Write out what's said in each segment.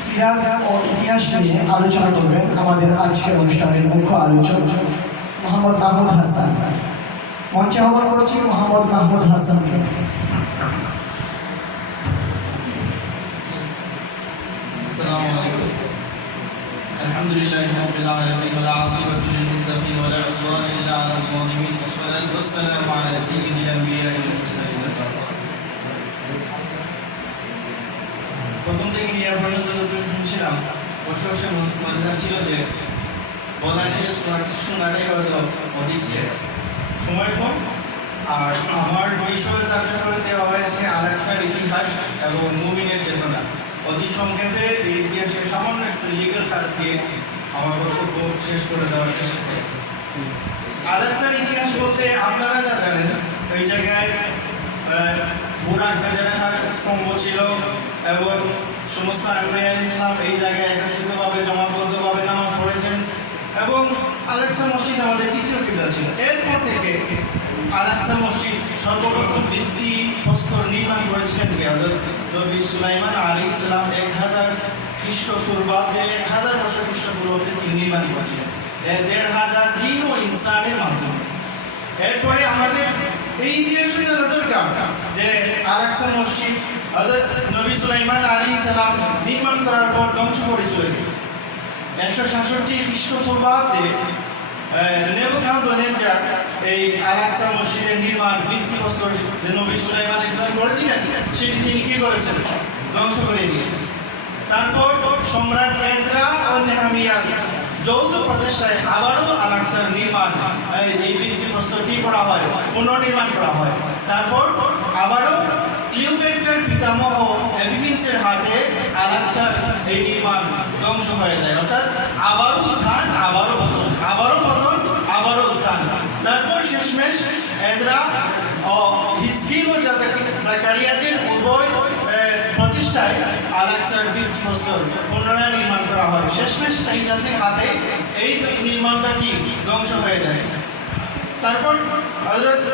সিরাত ও ইতিহাস নিয়ে আলোচনা করবেন আমাদের আজকের অনুষ্ঠানের মুখ্য আলোচক মোহাম্মদ মাহমুদ হাসান। মঞ্চে আহ্বান করছি মোহাম্মদ মাহমুদ হাসান। السلام عليكم. الحمد لله رب العالمين والعاقبة للمتقين ولا عدوان إلا على الظالمين والصلاة والسلام على سيد الأنبياء والمرسلين. প্রথম থেকে নিয়ে পর্যন্ত যতটুকু শুনছিলাম বসে বসে মনে যাচ্ছিল যে বলার চেয়ে শোনাটাই হয়তো অধিক শেষ, সময় কম। আর আমার বিষয়ে যাত্রা করে দেওয়া হয়েছে আল-আকসার ইতিহাস এবং মুমিনের চেতনা। অতি সংক্ষেপে এই ইতিহাসের সামান্য একটু লিগাল কাজকে আমার বক্তব্য শেষ করে দেওয়ার চেষ্টা করি। আল-আকসার ইতিহাস বলতে আপনারা যা জানেন, ওই জায়গায় বুরাক বেজারাহার স্তম্ভ ছিল এবং সমস্ত আম্বিয়া ইসলাম এই জায়গায় একত্রিতভাবে জমাবদ্ধভাবে নামাজ পড়েছেন এবং আল-আকসা মসজিদ আমাদের দ্বিতীয় কিবলা ছিল। এরপর থেকে আল-আকসা মসজিদ সর্বপ্রথম ভিত্তিপ্রস্তর নির্মাণ করেছিলেন হযরত নবী সুলাইমান আলাইহিস সালাম 1000 খ্রিস্টপূর্বাব্দে 1000 বছর খ্রিস্টপূর্বাব্দে তিনি নির্মাণ করেছিলেন 1500 জিন ও ইনসানের মাধ্যমে। এরপরে আমাদের এই ইতিহাসে জানা দরকার যে আল-আকসা মসজিদ হযরত নবী সুলাইমান আলাইহিস সালাম নির্মাণ করার পর ধ্বংস করে চলে গেল। 166 খ্রিস্টপূর্বাব্দে নেবুকাদনেজার এই আল-আকসা মসজিদের নির্মাণ ভিত্তিপ্রস্তর যে নবী সুলাইমান আলাইহিস সালাম করেছিলেন সেটি তিনি কি করেছেন? ধ্বংস করে দিয়েছেন। তারপর সম্রাট এজরা ও নেহামিয়ার যৌথ প্রচেষ্টায় আবারও আল-আকসার নির্মাণ এই ভিত্তিপ্রস্তর কি করা হয়? পুনর্নির্মাণ করা হয়। তারপর আবারও ক্লিওপেট্রার পিতামহ এপিফেনেসের হাতে আল-আকসার এই নির্মাণ ধ্বংস হয়ে যায়। অর্থাৎ আবারও উত্থান, আবারও পতন, আবারও পতন, আবারও উত্থান। তারপর শেষমেশ এজরা ও হিজকিল ও জাকারিয়াদের উভয় প্রচেষ্টায় আল-আকসার ভিত্তিপ্রস্তর পুনরায় নির্মাণ করা হয়। শেষমেশ টাইটাসের হাতে এই নির্মাণটা কি ধ্বংস হয়ে যায়। তারপর হযরত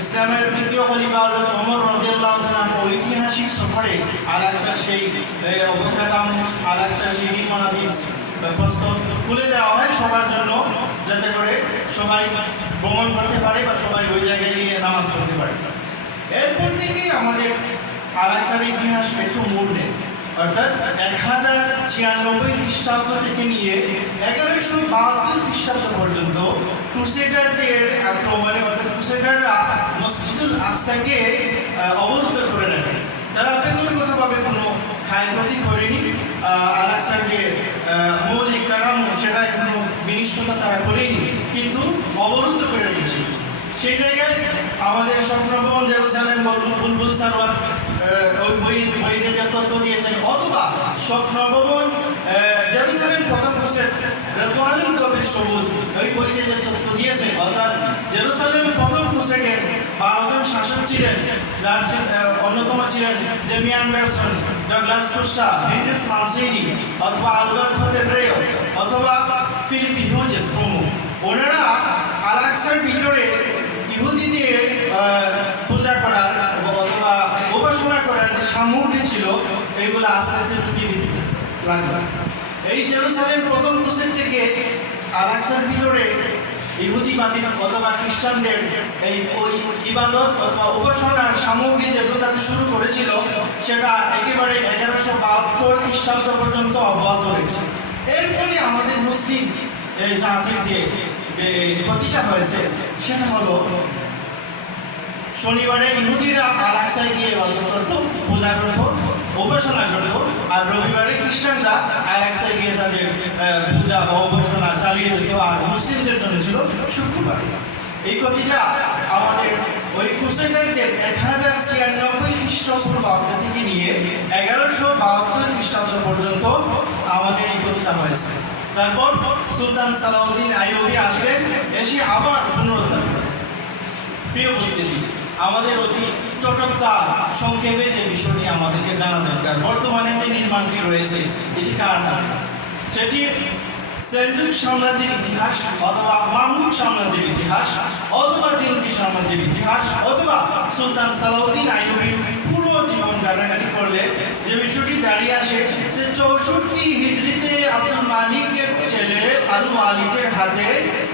ইসলামের দ্বিতীয় খলিফা হযরত ওমর রাদিয়াল্লাহু তাআলা ঐতিহাসিক সফরে আল-আকসার সেই অবকাঠামো, আল-আকসার সেই নির্মাণাধীন প্রস্তর খুলে দেওয়া হয় সবার জন্য, যাতে করে সবাই ভ্রমণ করতে পারে বা সবাই ওই জায়গায় গিয়ে নামাজ পড়তে পারে। এরপর থেকে আমাদের আল-আকসার ইতিহাস একটু মোড় নেয়। অর্থাৎ 1096 খ্রিস্টাব্দ থেকে নিয়ে 1172 খ্রিস্টাব্দ পর্যন্ত ক্রুসেডারদের আক্রমণে, অর্থাৎ ক্রুসেডাররা মসজিদুল আকসাকে অবরুদ্ধ করে রাখে। তারা ব্যক্তিগতভাবে কোনো ক্ষয়ক্ষতি করেনি, আল-আকসার যে মৌলিক কাঠামো সেটা কোনো বিনিষ্টতা তারা করেনি, কিন্তু অবরুদ্ধ করে রেখেছিল। সেই জায়গায় আমাদের স্বপ্নভবন জেরুজালেম বুলবুল সারওয়ার ওই বইতে যে তথ্য দিয়েছেন, অথবা স্বপ্নভবন জেরুজালেম প্রথম ক্রুসেড রেদওয়ানুল কবির সবুজ ওই বইতে যে তথ্য দিয়েছেন, অর্থাৎ জেরুজালেম প্রথম ক্রুসেডের 12 জন শাসক ছিলেন, যার অন্যতম ছিলেন Jamie Anderson, Douglas Costa, Henrique Mancini, অথবা আলবার্টো ডেল রেও, অথবা ফিলিপ হিউজেস প্রমুখ। ওনারা আল-আকসার ভিতরে ইহুদিদের পূজা করার অথবা উপাসনা করার যে সামগ্রী ছিল এইগুলো আস্তে আস্তে ঢুকিয়ে দিতে লাগলো। এই জেরুজালেম প্রথম ক্রুসেড থেকে আল-আকসার ভিতরে ইহুদিবাদী অথবা খ্রিস্টানদের এই ওই ইবাদত অথবা উপাসনার সামগ্রী যে ঢোকাতে শুরু করেছিল সেটা একেবারে 1172 খ্রিস্টাব্দ পর্যন্ত অব্যাহত রয়েছে। এর ফলে আমাদের মুসলিম জাতির যে ক্ষতিটা হয়েছে সেটা হলো, শনিবারে ইহুদিরা আল-আকসায় গিয়ে ইবাদত করত, পূজা করত, উপাসনা করত, আর রবিবারে খ্রিস্টানরা আল-আকসায় গিয়ে তাদের পূজা বা উপাসনা চালিয়ে যেত। আর মুসলিমদের জন্য ছিল শুক্রবার। এই ক্ষতিটা আমাদের ওই ক্রুসেডারদের 1096 খ্রিস্টপূর্বাব্দ থেকে নিয়ে 1172 খ্রিস্টাব্দ পর্যন্ত আমাদের এই ক্ষতিটা হয়েছে। তারপর সুলতান সালাউদ্দিন আইয়ুবী আসলেন, এসে আবার পুনরুদ্ধার করেন। প্রিয় উপস্থিতি, আমাদের অতি চটকতা সংক্ষেপে যে বিষয়টি আমাদেরকে জানা দরকার, বর্তমানে যে নির্মাণটি রয়েছে এটি কার হাতে? সেটি সেলজুক সাম্রাজ্যের ইতিহাস, অথবা মামলুক সাম্রাজ্যের ইতিহাস, অথবা জিনকি সাম্রাজ্যের ইতিহাস, অথবা সুলতান সালাউদ্দিন আইয়ুবীর পুরো জীবন ঘাটাঘাটি করলে যে বিষয়টি দাঁড়িয়ে আসে যে 64 হিজরিতে আব্দুল মালিকের ছেলে আল ওয়ালিদের হাতে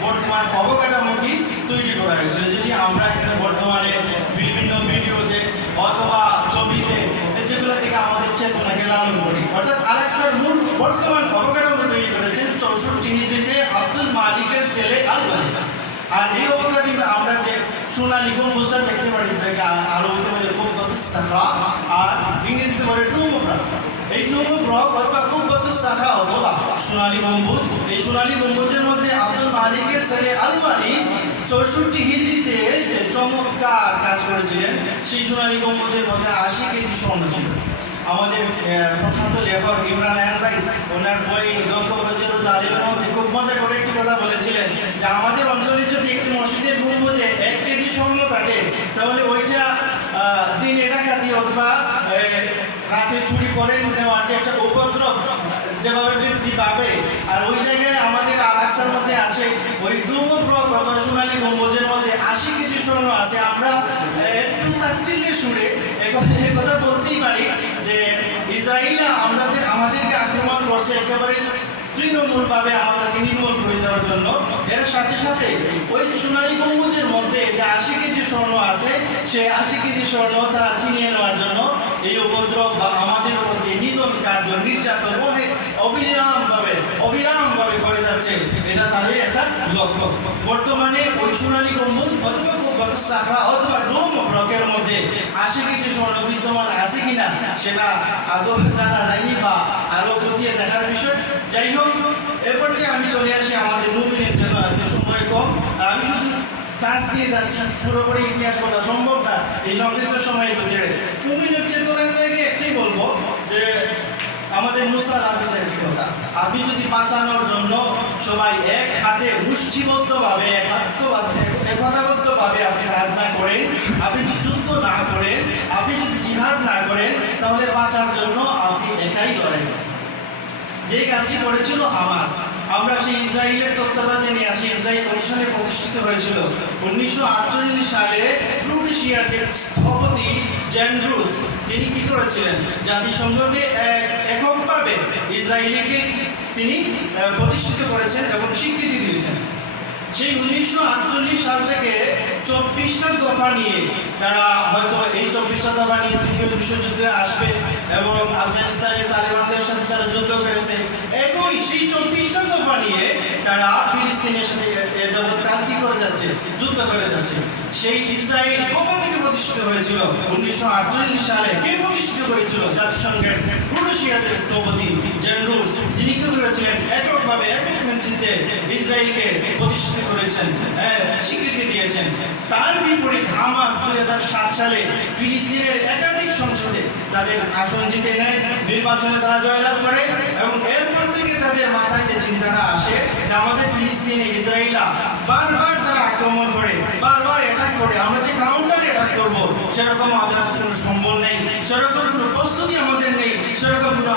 বর্তমান অবকাঠামোটি তৈরি করা হয়েছিল, যেটি আমরা এখানে বর্তমানে বিভিন্ন ভিডিওতে অথবা ছবিতে যেগুলো থেকে আমাদের চেতনাকে লালন করি। অর্থাৎ আল আকসার মূল বর্তমান অবকাঠামো তৈরি করেছেন 64 হিজরিতে আব্দুল মালিকের ছেলে আল ওয়ালিদ। আর এই অবকাঠামো আমরা যে সোনালী গম্বুজটা দেখতে পারি, যেটাকে আরবিতে বলে কুব্বাতুস সাখরা আর ইংরেজিতে বলে ডোম অফ রক। এই ডোম অফ রক অথবা কুব্বাতুস সাখরা অথবা সোনালী গম্বুজ, এই সোনালী গম্বুজের মধ্যে আব্দুল মালিকের ছেলে আল ওয়ালিদ 64 হিজরিতে যে চমৎকার কাজ করেছিলেন, সেই সোনালী গম্বুজের মধ্যে 80 কেজি স্বর্ণ ছিল। আমাদের প্রখ্যাত লেখক ইমরান আয়ান ভাই ওনার বই গন্তব্যের জালিমের মধ্যে খুব মজা করে একটি কথা বলেছিলেন যে আমাদের অঞ্চলে যদি একটি মসজিদের গম্বুজে 1 কেজি স্বর্ণ থাকে, তাহলে ওইটা দিনে টাকা দিয়ে অথবা রাতে চুরি করে নেওয়ার যে একটা উপদ্রব যেভাবে বৃদ্ধি পাবে, আর ওই জায়গায় আমাদের আল আকসার মধ্যে আসে ওই ডোম অফ রক বা সোনালী গম্বুজের মধ্যে 80 কেজি স্বর্ণ আছে। আমরা একটু তাচ্ছিল্যের সুরে এই কথা বলতেই পারি যে ইসরায়েল আমাদেরকে আক্রমণ করছে একেবারে তৃণমূলভাবে আমাদেরকে নির্মূল করে দেওয়ার জন্য। এর সাথে সাথে ওই সোনালী গম্বুজের মধ্যে যে 80 কেজি স্বর্ণ আছে, সেই 80 কেজি স্বর্ণ তারা ছিনিয়ে নেওয়ার জন্য এই উপদ্রব বা আমাদের উপর যে নিধন কার্য নির্যাতন অবিরামভাবে করে যাচ্ছে, এটা তাদের একটা লক্ষ্য। বর্তমানে ওই সোনালী গম্বুজ অথবা কুব্বাতুস সাখরা অথবা ডোম অফ রকের মধ্যে 80 কেজি স্বর্ণ বিদ্যমান আছে কিনা সেটা আদৌ জানা যায়নি বা আরো খতিয়ে দেখার বিষয়। যাই হোক, এরপর যে আমি চলে আসি আমাদের মুমিনের জন্য সময় কম, আর আমি শুধু কাজ দিয়ে যাচ্ছি, পুরোপুরি ইতিহাস বলা সম্ভব না এই সংক্ষিপ্ত সময়ের ভিতরে। মুমিনের চেতনার জায়গায় একটাই বলবো যে আমাদের মুসা হাফিজের একটি কথা, আপনি যদি বাঁচানোর জন্য সবাই এক হাতে মুষ্টিবদ্ধভাবে একতাবদ্ধভাবে আপনি কাজ না করেন, আপনি যদি যুদ্ধ না করেন, আপনি যদি জিহাদ না করেন, তাহলে বাঁচার জন্য আপনি একাই লড়েন। যে কাজটি করেছিল হামাস, আমরা সেই ইসরায়েলের তথ্যটা জেনে আসি। ইসরায়েল কমিশনে প্রতিষ্ঠিত হয়েছিল 1948 সালে। ক্রোয়েশিয়ার যে স্থপতি জ্যান্ড্রুস, তিনি কি করেছিলেন, জাতিসংঘতে এককভাবে ইসরায়েলকে তিনি প্রতিষ্ঠিত করেছেন এবং স্বীকৃতি দিয়েছেন। সেই 1948 সাল থেকে 24টা দফা নিয়ে তারা হয়তো এই 24টা দফা নিয়ে তৃতীয় বিশ্বযুদ্ধে আসবে এবং আফগানিস্তানে তালেবানদের সাথে তারা যুদ্ধ করেছে, এবং সেই 24টা দফা নিয়ে তারা ফিলিস্তিনের সাথে যাবৎকাল কি করে যাচ্ছে, যুদ্ধ করে যাচ্ছে। সেই ইসরায়েল কবে থেকে প্রতিষ্ঠিত হয়েছিল? 1948 সালে। কে প্রতিষ্ঠিত করেছিল? জাতিসংঘের ক্রোয়েশিয়ার স্থপতি জ্যান্ড্রুস, যিনি কি করেছিলেন, এককভাবে একক নেতৃত্বে ইসরায়েলকে প্রতিষ্ঠিত করেছেন, স্বীকৃতি দিয়েছেন। তার বিপরীত হামাস 2007 সালে ফিলিস্তিনের একাধিক সংসদে তাদের আসন জিতে নেয়, নির্বাচনে তারা জয়লাভ করে, এবং এরপর থেকে তাদের মাথায় যে চিন্তাটা আসে যে আমাদের ফিলিস্তিনে ইসরায়েলরা বারবার তারা আক্রমণ করে, বারবার অ্যাটাক করে, আমরা যে কাউন্টার অ্যাটাক করবো সেরকম আমাদের কোনো সম্বল নেই, সেরকম কোনো প্রস্তুতি আমাদের নেই, সেরকম কোনো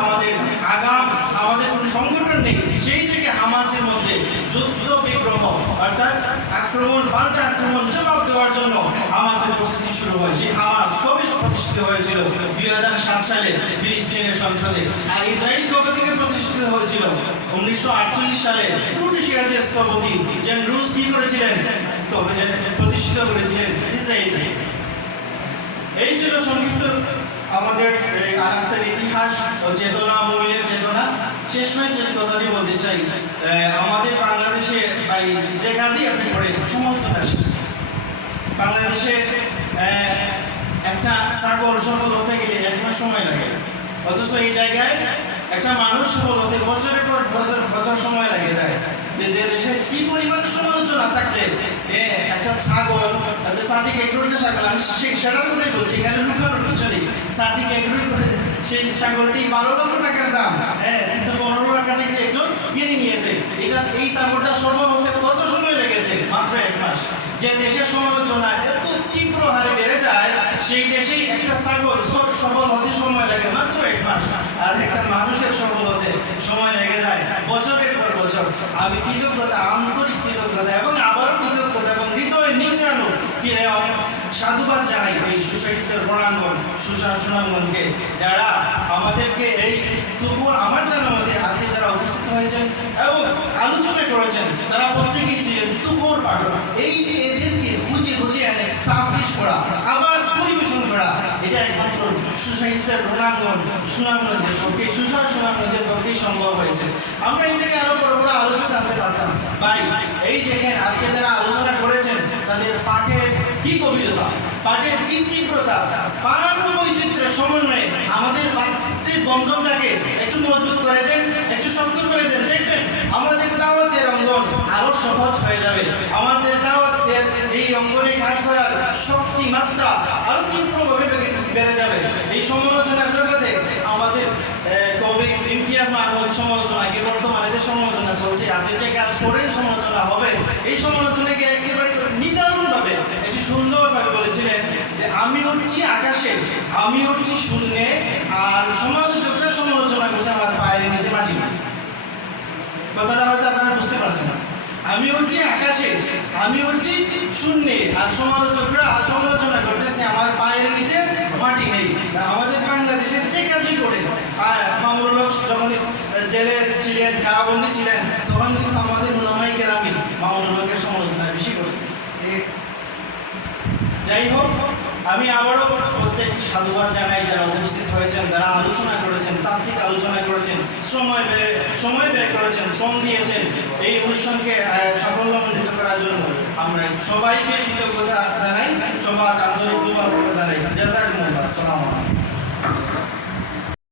আমাদের কোনো সংগঠন নেই। সেই থেকে হামাসের মধ্যে যুদ্ধ বিগ্রহ অর্থাৎ আক্রমণ, পাল্টা আক্রমণ জবাব দেওয়ার জন্য হামাসের প্রস্তুতি শুরু হয়। সেই হামাস কবে প্রতিষ্ঠিত হয়েছিল? 2007 সালে ফিলিস্তিনের সংসদে। আর ইসরায়েল কবে থেকে প্রতিষ্ঠিত হয়েছিল? 1948 সালে। ক্রোয়েশিয়ার যে স্থপতি জ্যান্ড্রুস কি করেছিলেন? প্রতিষ্ঠিত করেছিলেন ইসরায়েলকে। এই ছিল সংক্ষিপ্ত আমাদের আল আকসার ইতিহাস ও চেতনা, মুমিনের চেতনা। শেষমেশ যে কথাটি বলতে চাই, আমাদের বাংলাদেশে যে কাজই আপনি করেন সমস্ত বাংলাদেশে একটা ছাগল সফল হতে গেলে 1 মাস সময় লাগে, অথচ এই জায়গায় একটা মানুষ সফল হতে বছরের পর বছর সময় লাগে যায়। যে দেশে কি পরিমাণ সমালোচনা থাকলে একটা ছাগল, সাদিক এগ্রোর যে ছাগল, আমি সেটার কথাই বলছি, এখানে লুকানোর কিছু নেই। সাদিক এগ্রোর সেই ছাগলটি 12 লক্ষ টাকার দাম, কিন্তু 15 লাখ টাকা দিয়ে একজন কিনে নিয়েছে। এই ছাগলটা সফল হতে কত সময় লেগেছে? মাত্র 1 মাস। যে দেশের সমালোচনা এত তীব্র হারে বেড়ে যায়, সেই দেশেই একটা ছাগল সফল হতে সময় লাগে মাত্র 1 মাস, আর একটা মানুষের সফল হতে সময় লেগে যায় বছরের পর বছর। আমি কৃতজ্ঞতা, আন্তরিক কৃতজ্ঞতা এবং আবারও কৃতজ্ঞতা এবং হৃদয় নিংড়ানো সাধুবাদ জানাই এই সুসাহিত্যের প্রণাঙ্গন, সুশাসনাঙ্গনকে, যারা আমার আমাদেরকে এই তবুও আমার জানা মতে আজকে যারা উপস্থিত হয়েছেন এবং আলোচনা করেছেন তারা প্রত্যেকেই ছিলেন তুখোর পাঠক। এই যে এদেরকে খুঁজে খুঁজে এনে স্টাবলিশ করা আবার পরিবেশন করা, এটা একমাত্র সুসাহিত্যের সুনামগঞ্জের পক্ষে সুনামগঞ্জের পক্ষেই সম্ভব হয়েছে। আমরা এই জায়গায় আরো বড় বড় আলোচনা আনতে পারতাম। ভাই এই দেখেন আজকে যারা আলোচনা করেছেন তাদের পাঠের কি গভীরতা, পাঠের কি তীব্রতা, পাঠ ও বৈচিত্র্যের সমন্বয়ে আমাদের মাতৃত্বের বন্ধনটাকে একটু মজবুত করে দেন, একটু শক্ত করে দেন। দেখবেন আমাদের দাওয়াতের অঙ্গন আরো সহজ হয়ে যাবে। আমাদের দাওয়াতের এই অঙ্গনে কাজ করার শক্তি মাত্রা আরো তীব্রভাবে বেড়ে যাবে। এই সমালোচনার জগতে আমাদের কবি ইমতিয়াজ মাহমুদ সমালোচনাকে বর্তমানে যে সমালোচনা চলছে, আপনি যে কাজ করেন সমালোচনা হবে, এই সমালোচনাকে একেবারে নিদারুণভাবে এটি সুন্দরভাবে বলেছিলেন যে আমি উঠছি আকাশে, আমি উঠছি শূন্যে, আর সমালোচকরা সমালোচনা করছে আমার পায়ের নিচে মাটি। কথাটা হয়তো আপনারা বুঝতে পারছেন না। আমি উঠছি আকাশে, আমি উঠছি শূন্যে, আর সমালোচকরা সমালোচনা করতেছে আমার পায়ের নিচে মাটি নেই। আমাদের বাংলাদেশের যে কাজই করে মামুনুল হক যখন জেলে ছিলেন, কারাবন্দী ছিলেন, তখন কিন্তু আমাদের উলামায়ে কেরামি মামুনুল হকের সমালোচনা বেশি করেছে। যাই হোক, আমি আবারও প্রত্যেক সাধুবাদ জানাই যারা উপস্থিত হয়েছেন, যারা আলোচনা করেছেন, তাত্ত্বিক আলোচনা করেছেন, সময় ব্যয় করেছেন, শ্রম দিয়েছেন এই অনুষ্ঠানকে সাফল্যমণ্ডিত করার জন্য। আমরা সবাইকে কৃতজ্ঞতা জানাই, সবার আন্তরিক দুর্বল জানাই। জাযাকুমুল্লাহ। আসসালামু আলাইকুম।